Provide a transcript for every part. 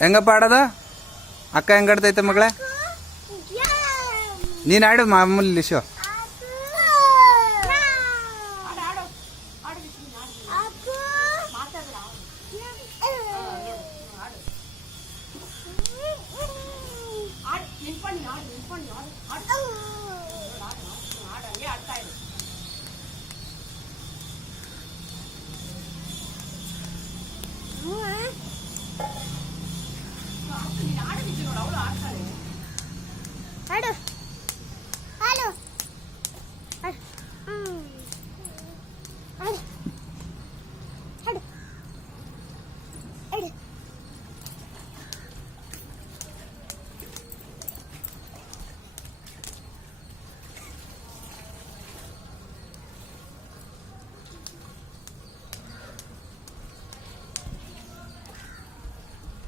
ಹೆಂಗಪ್ಪ ಆಡೋದು? ಅಕ್ಕ ಹೆಂಗ್ ಆಡ್ತೈತೆ ಮಗಳೇ? ನೀನು ಆಡು ಮಾಮೂಲಿ ಲಿಶು.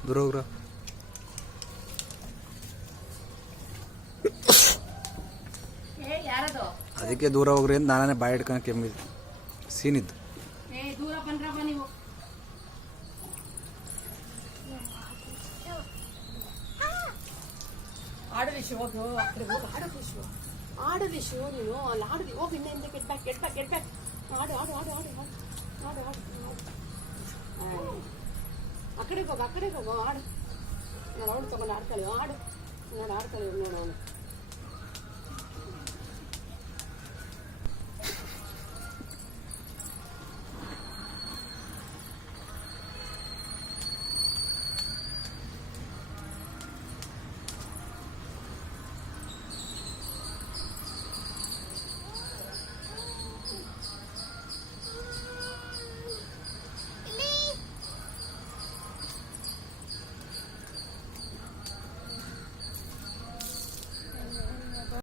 ದೂರ ಹೋಗ್ರ. ಅದಕ್ಕೆ ದೂರ ಹೋಗ್ರಿ ಅಂತ ನಾನೇ ಬಾಯಿ ಹಿಡ್ಕೊಂಡು ಕೆಮ್ಮಿದ್ದು ಸೀನಿದ್ದು. ಆಡು ವಿಶು ನೀನು ಅಲ್ಲಿ ಆಡು ಹೋಗಿ ಇನ್ನೇ ಕೆಟ್ಟ ಆಡು ಆಡು ಆಡು ಆಡು ಆಡು ಆಡು ಆ ಕಡೆಗೆ ಹೋಗು ಆಡು. ನಾನು ಅವಳು ತಗೊಂಡು ಆಡ್ತಾಳೆ ಆಡು. ನಾನು ಆಡ್ತಾಳೆ ನೋಡು ಅವನು.